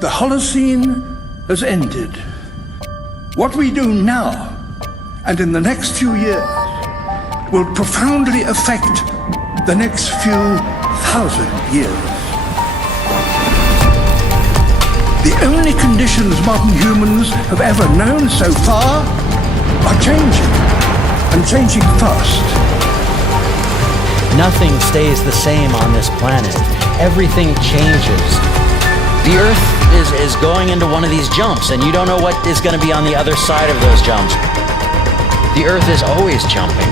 The Holocene has ended. What we do now and in the next few years will profoundly affect the next few thousand years. The only conditions modern humans have ever known so far are changing, and changing fast. Nothing stays the same on this planet. Everything changes. The Earth is going into one of these jumps, and you don't know what is going to be on the other side of those jumps. The Earth is always jumping.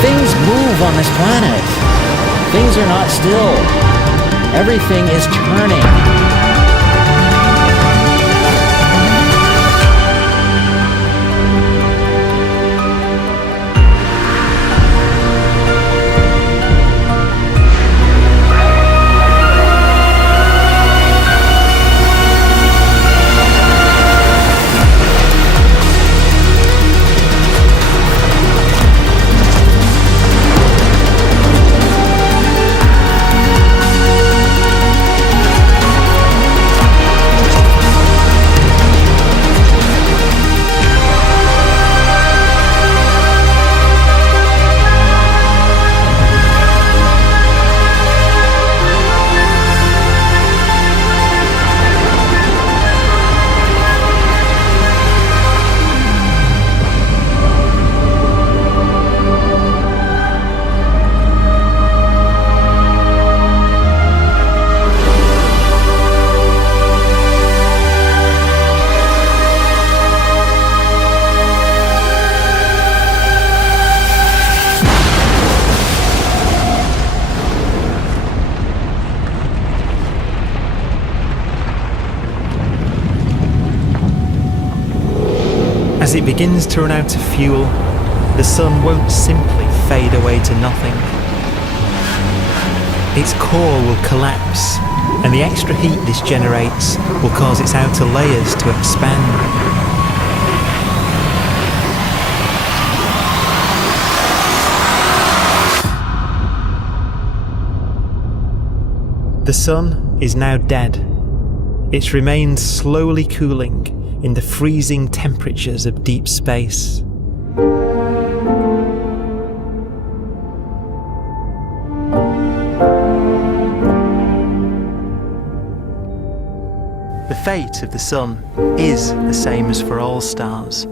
Things move on this planet. Things are not still. Everything is turning. As it begins to run out of fuel, the sun won't simply fade away to nothing. Its core will collapse, and the extra heat this generates will cause its outer layers to expand. The sun is now dead. Its remains slowly cooling in the freezing temperatures of deep space. The fate of the sun is the same as for all stars.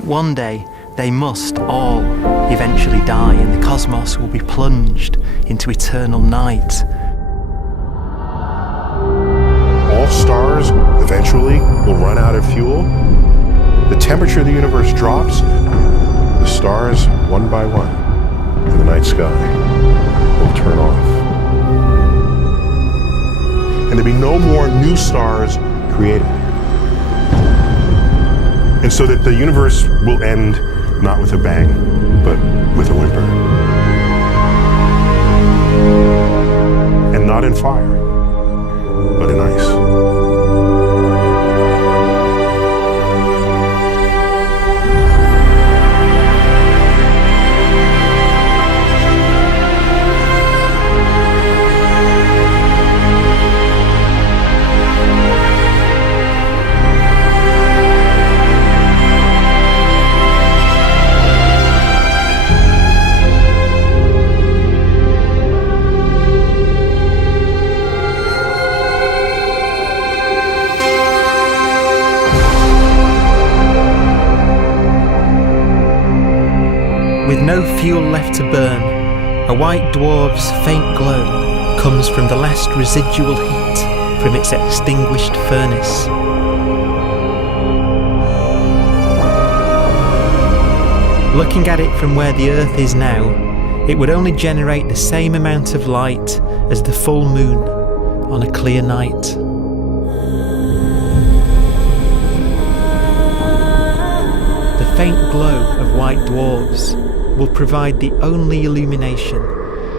One day they must all eventually die, and the cosmos will be plunged into eternal night. All stars eventually will run out of fuel. The temperature of the universe drops. The stars, one by one, in the night sky, will turn off. And there'll be no more new stars created. And so that the universe will end not with a bang, but with a whimper. And not in fire, but in ice. With no fuel left to burn, a white dwarf's faint glow comes from the last residual heat from its extinguished furnace. Looking at it from where the Earth is now, it would only generate the same amount of light as the full moon on a clear night. The faint glow of white dwarfs will provide the only illumination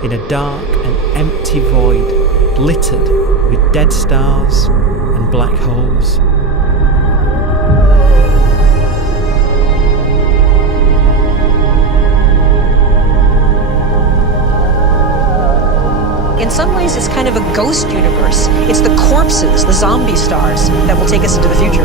in a dark and empty void littered with dead stars and black holes. In some ways, it's kind of a ghost universe. It's the corpses, the zombie stars, that will take us into the future.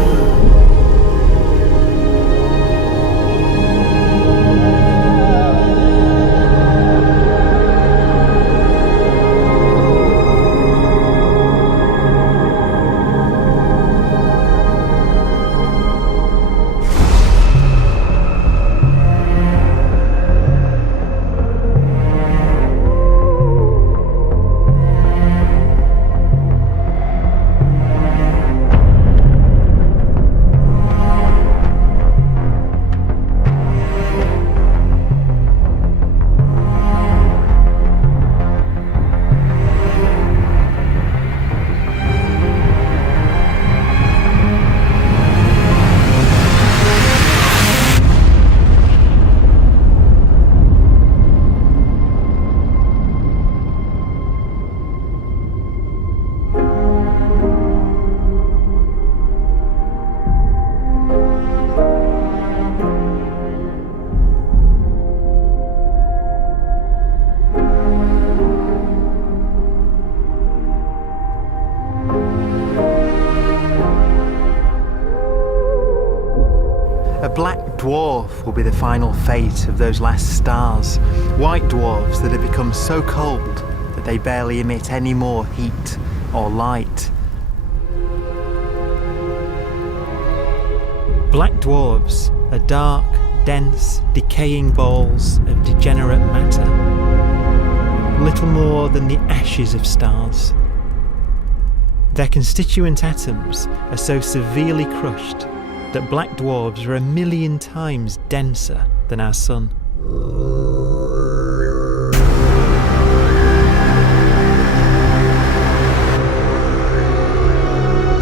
A black dwarf will be the final fate of those last stars. White dwarfs that have become so cold that they barely emit any more heat or light. Black dwarfs are dark, dense, decaying balls of degenerate matter, little more than the ashes of stars. Their constituent atoms are so severely crushed that black dwarfs are 1,000,000 times denser than our sun.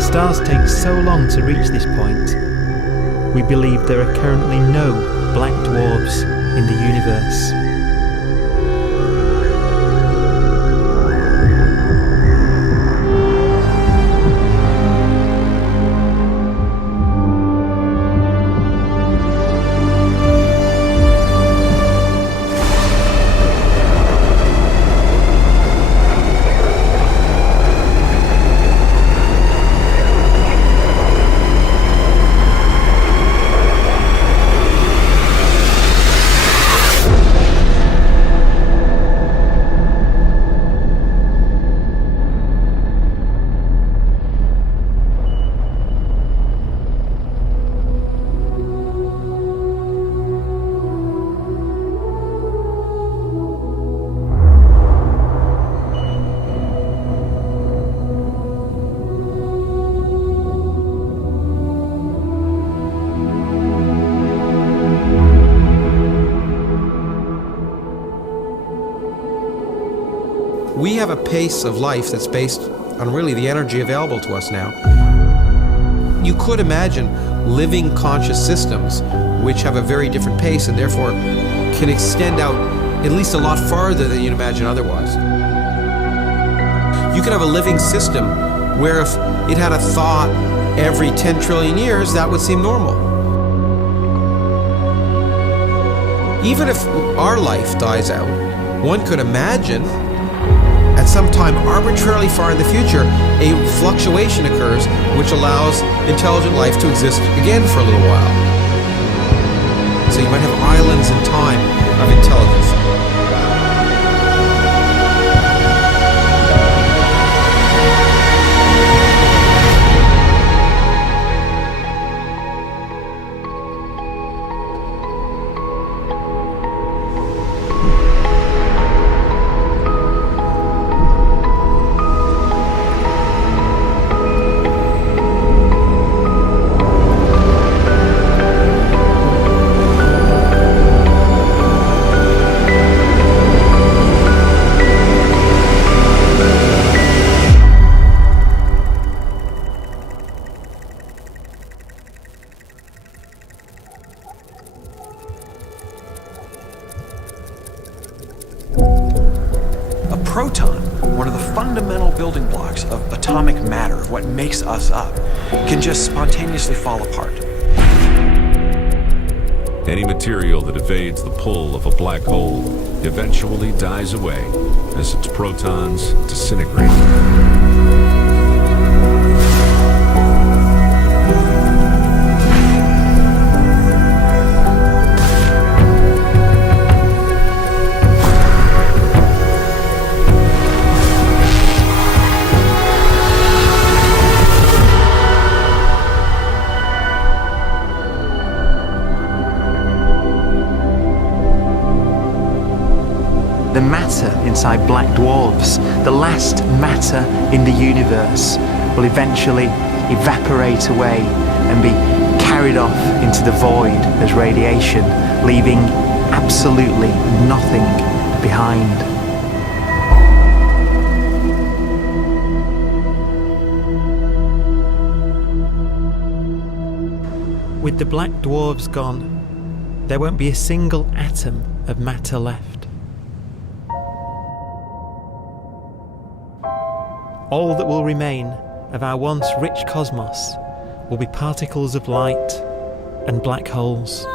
Stars take so long to reach this point. We believe there are currently no black dwarfs in the universe. We have a pace of life that's based on really the energy available to us now. You could imagine living conscious systems which have a very different pace and therefore can extend out at least a lot farther than you'd imagine otherwise. You could have a living system where if it had a thought every 10 trillion years, that would seem normal. Even if our life dies out, one could imagine at some time arbitrarily far in the future, a fluctuation occurs which allows intelligent life to exist again for a little while. So you might have islands in time of intelligence. Proton, one of the fundamental building blocks of atomic matter, what makes us up, can just spontaneously fall apart. Any material that evades the pull of a black hole eventually dies away as its protons disintegrate. The matter inside black dwarfs, the last matter in the universe, will eventually evaporate away and be carried off into the void as radiation, leaving absolutely nothing behind. With the black dwarfs gone, there won't be a single atom of matter left. All that will remain of our once rich cosmos will be particles of light and black holes.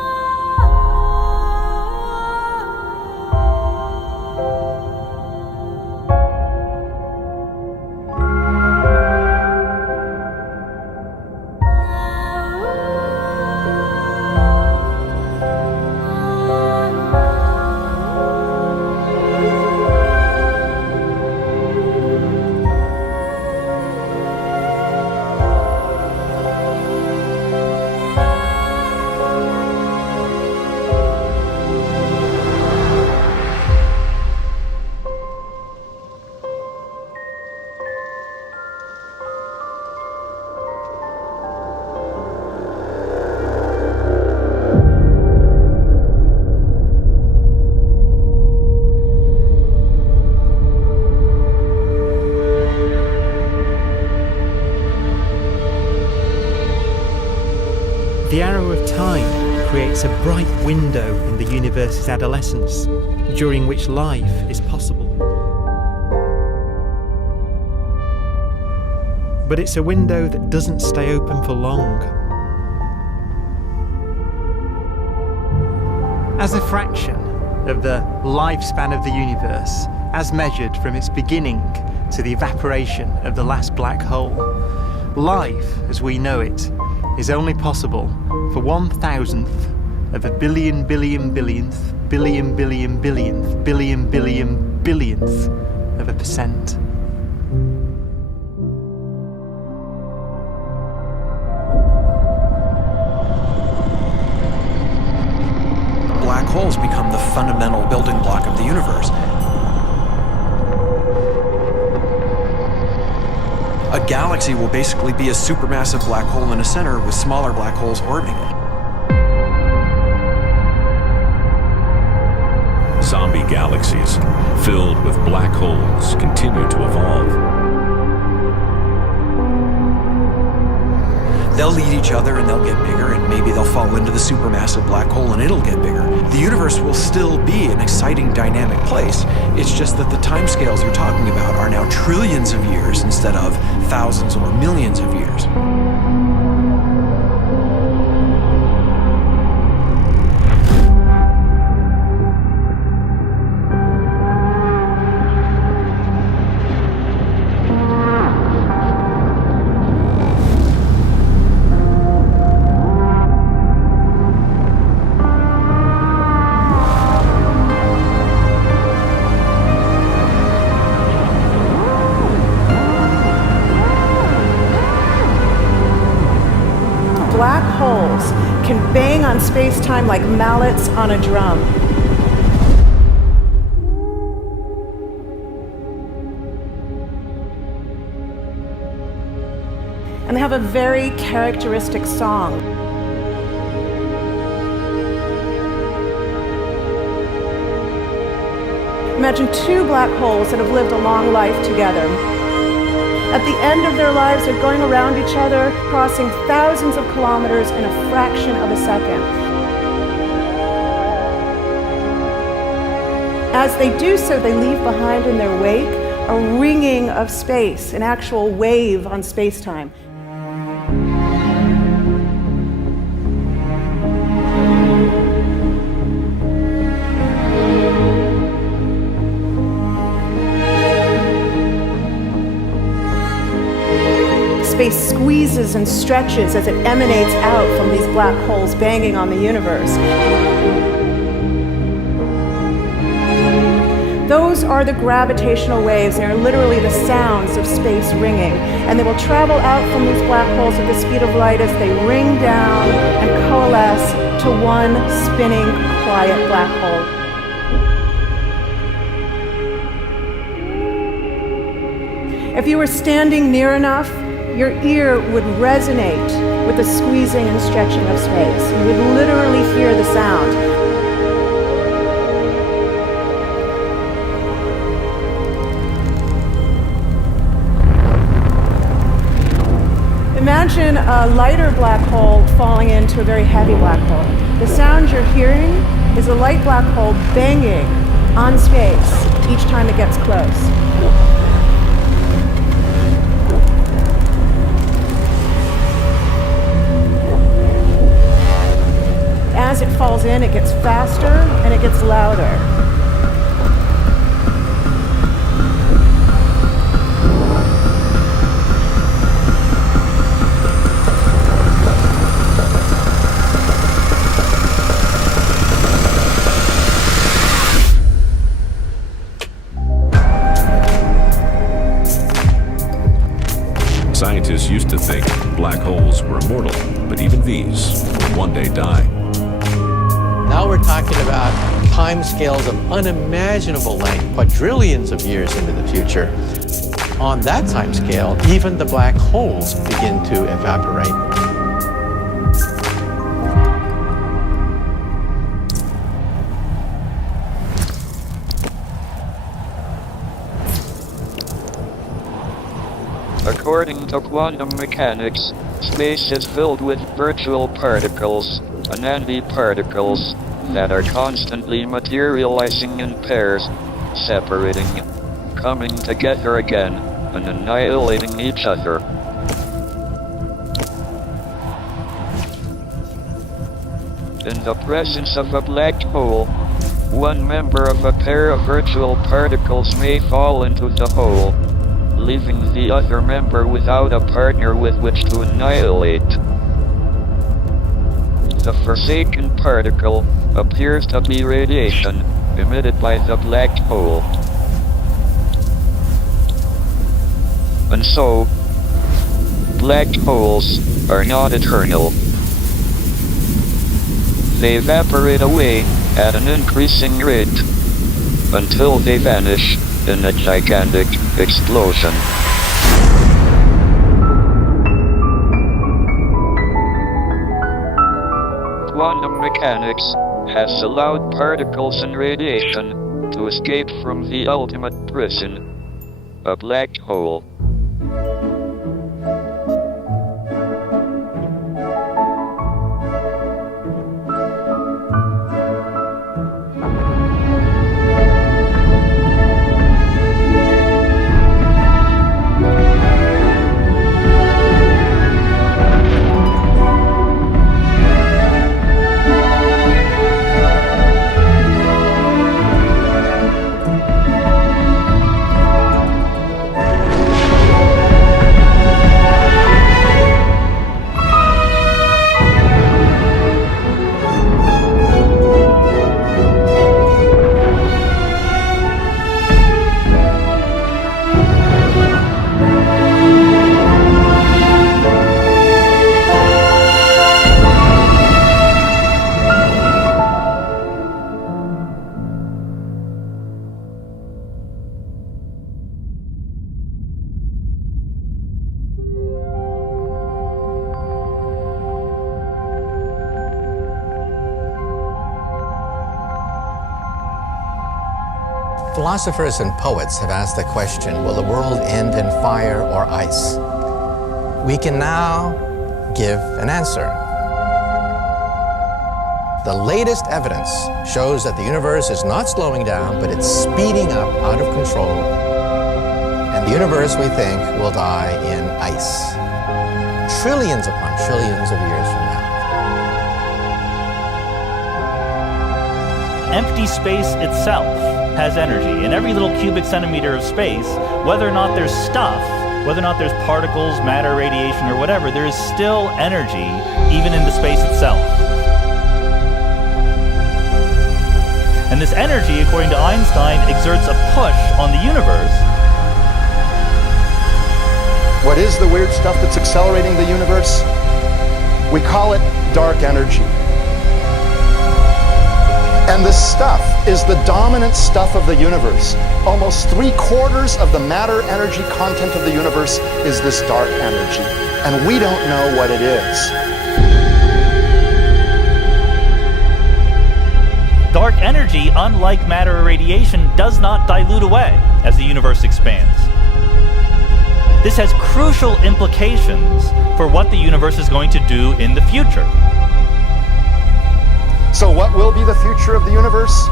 The arrow of time creates a bright window in the universe's adolescence, during which life is possible. But it's a window that doesn't stay open for long. As a fraction of the lifespan of the universe, as measured from its beginning to the evaporation of the last black hole, life, as we know it, is only possible for 1,000th of a billion billionth billion billion billionth billion billion billionth of a percent. Black holes become the fundamental building block of the universe. A galaxy will basically be a supermassive black hole in a center with smaller black holes orbiting it. Zombie galaxies filled with black holes continue to evolve. They'll eat each other and they'll get bigger, and maybe they'll fall into the supermassive black hole and it'll get bigger. The universe will still be an exciting, dynamic place. It's just that the timescales you're talking about are now trillions of years instead of thousands or millions of years. Black holes can bang on space-time like mallets on a drum. And they have a very characteristic song. Imagine two black holes that have lived a long life together. At the end of their lives, they're going around each other, crossing thousands of kilometers in a fraction of a second. As they do so, they leave behind in their wake a ringing of space, an actual wave on space-time. squeezes and stretches as it emanates out from these black holes banging on the universe. Those are the gravitational waves. They are literally the sounds of space ringing. And they will travel out from these black holes at the speed of light as they ring down and coalesce to one spinning, quiet black hole. If you were standing near enough, your ear would resonate with the squeezing and stretching of space. You would literally hear the sound. Imagine a lighter black hole falling into a very heavy black hole. The sound you're hearing is a light black hole banging on space each time it gets close. As it falls in, it gets faster and it gets louder. Scientists used to think black holes were immortal, but even these will one day die. Now we're talking about timescales of unimaginable length, quadrillions of years into the future. On that timescale, even the black holes begin to evaporate. According to quantum mechanics, space is filled with virtual particles, antiparticles, that are constantly materializing in pairs, separating, coming together again, and annihilating each other. In the presence of a black hole, one member of a pair of virtual particles may fall into the hole, leaving the other member without a partner with which to annihilate. The forsaken particle appears to be radiation emitted by the black hole. And so, black holes are not eternal. They evaporate away at an increasing rate until they vanish in a gigantic explosion. Quantum mechanics has allowed particles and radiation to escape from the ultimate prison, a black hole. Philosophers and poets have asked the question, will the world end in fire or ice? We can now give an answer. The latest evidence shows that the universe is not slowing down, but it's speeding up out of control. And the universe, we think, will die in ice. Trillions upon trillions of years from now. Empty space itself has energy. In every little cubic centimeter of space, whether or not there's stuff whether or not there's particles, matter, radiation, or whatever, there is still energy even in the space itself. And this energy, according to Einstein, exerts a push on the universe. What is the weird stuff that's accelerating the universe? We call it dark energy. And this stuff is the dominant stuff of the universe. Almost 3/4 of the matter-energy content of the universe is this dark energy. And we don't know what it is. Dark energy, unlike matter or radiation, does not dilute away as the universe expands. This has crucial implications for what the universe is going to do in the future. So what will be the future of the universe?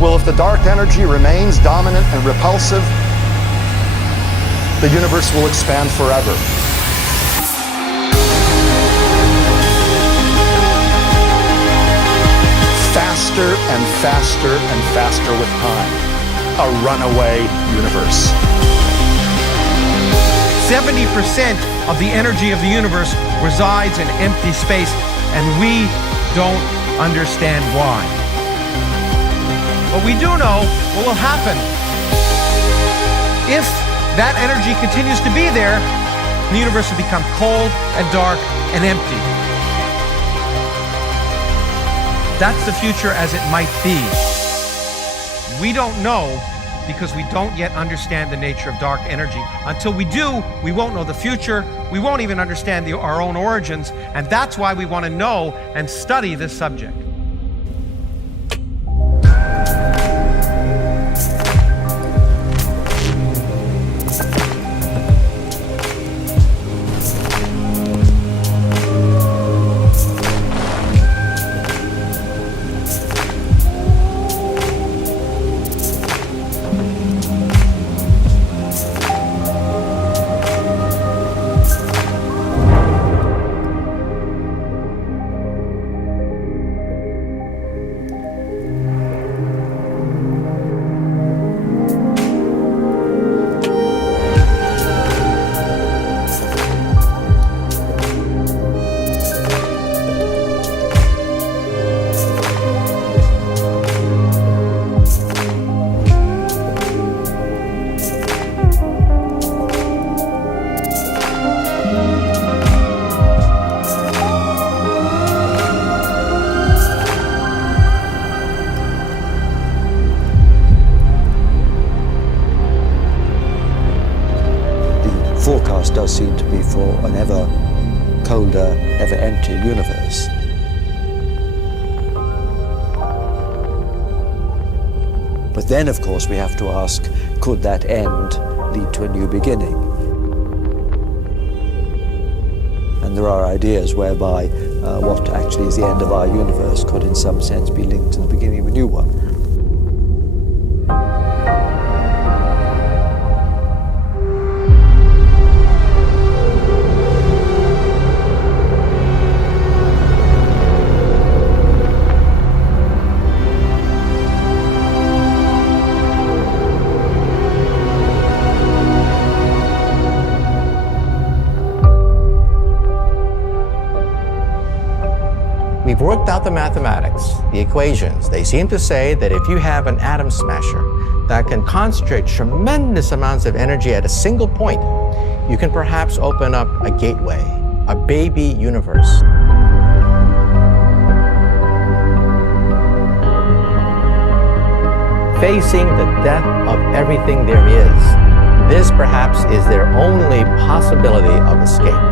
Well, if the dark energy remains dominant and repulsive, the universe will expand forever. Faster and faster and faster with time. A runaway universe. 70% of the energy of the universe resides in empty space, and we don't understand why. But we do know what will happen. If that energy continues to be there, the universe will become cold and dark and empty. That's the future as it might be. We don't know because we don't yet understand the nature of dark energy. Until we do, we won't know the future. We won't even understand our own origins, and that's why we want to know and study this subject. Forecast does seem to be for an ever colder, ever emptier universe. But then, of course, we have to ask, could that end lead to a new beginning? And there are ideas whereby what actually is the end of our universe could in some sense be linked to the beginning of a new one. We've worked out the mathematics, the equations. They seem to say that if you have an atom smasher that can concentrate tremendous amounts of energy at a single point, you can perhaps open up a gateway, a baby universe. Facing the death of everything there is, this perhaps is their only possibility of escape.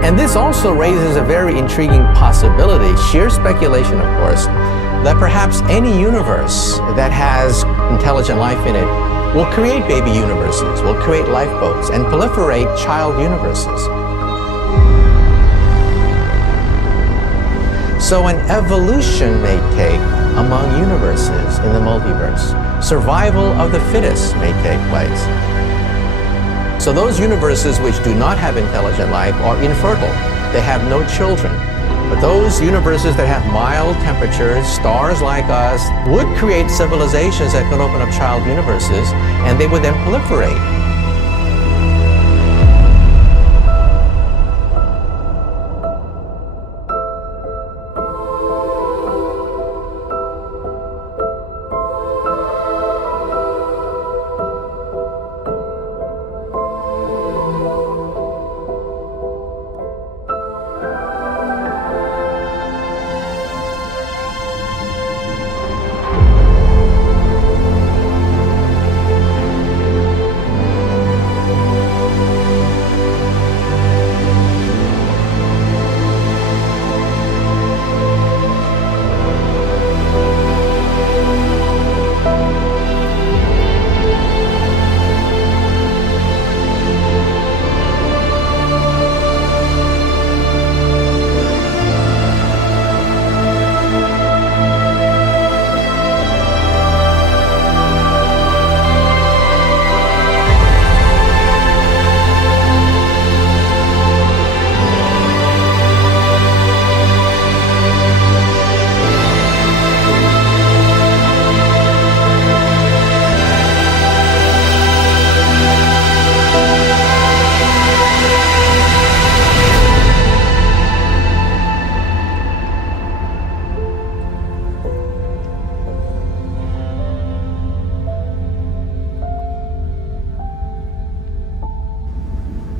And this also raises a very intriguing possibility, sheer speculation of course, that perhaps any universe that has intelligent life in it will create baby universes, will create lifeboats, and proliferate child universes. So an evolution may take among universes in the multiverse. Survival of the fittest may take place. So those universes which do not have intelligent life are infertile. They have no children. But those universes that have mild temperatures, stars like us, would create civilizations that could open up child universes, and they would then proliferate.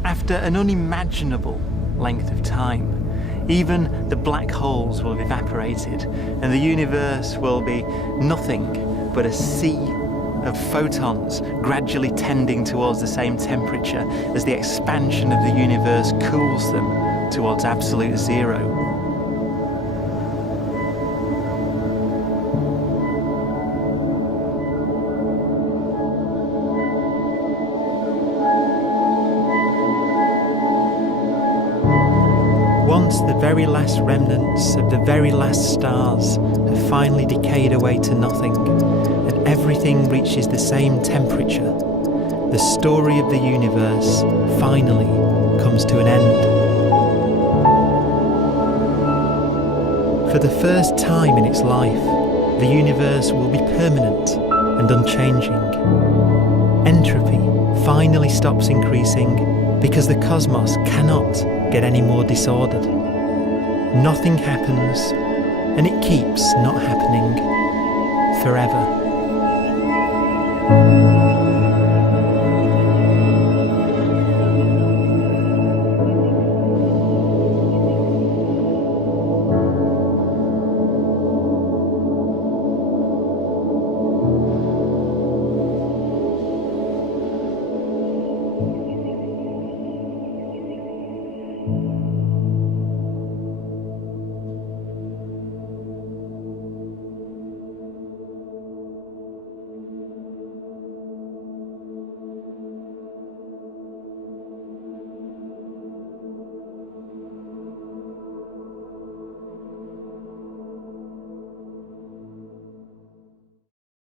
After an unimaginable length of time, even the black holes will have evaporated, and the universe will be nothing but a sea of photons gradually tending towards the same temperature as the expansion of the universe cools them towards absolute zero. Once the very last remnants of the very last stars have finally decayed away to nothing, and everything reaches the same temperature, the story of the universe finally comes to an end. For the first time in its life, the universe will be permanent and unchanging. Entropy finally stops increasing because the cosmos cannot get any more disordered. Nothing happens, and it keeps not happening forever.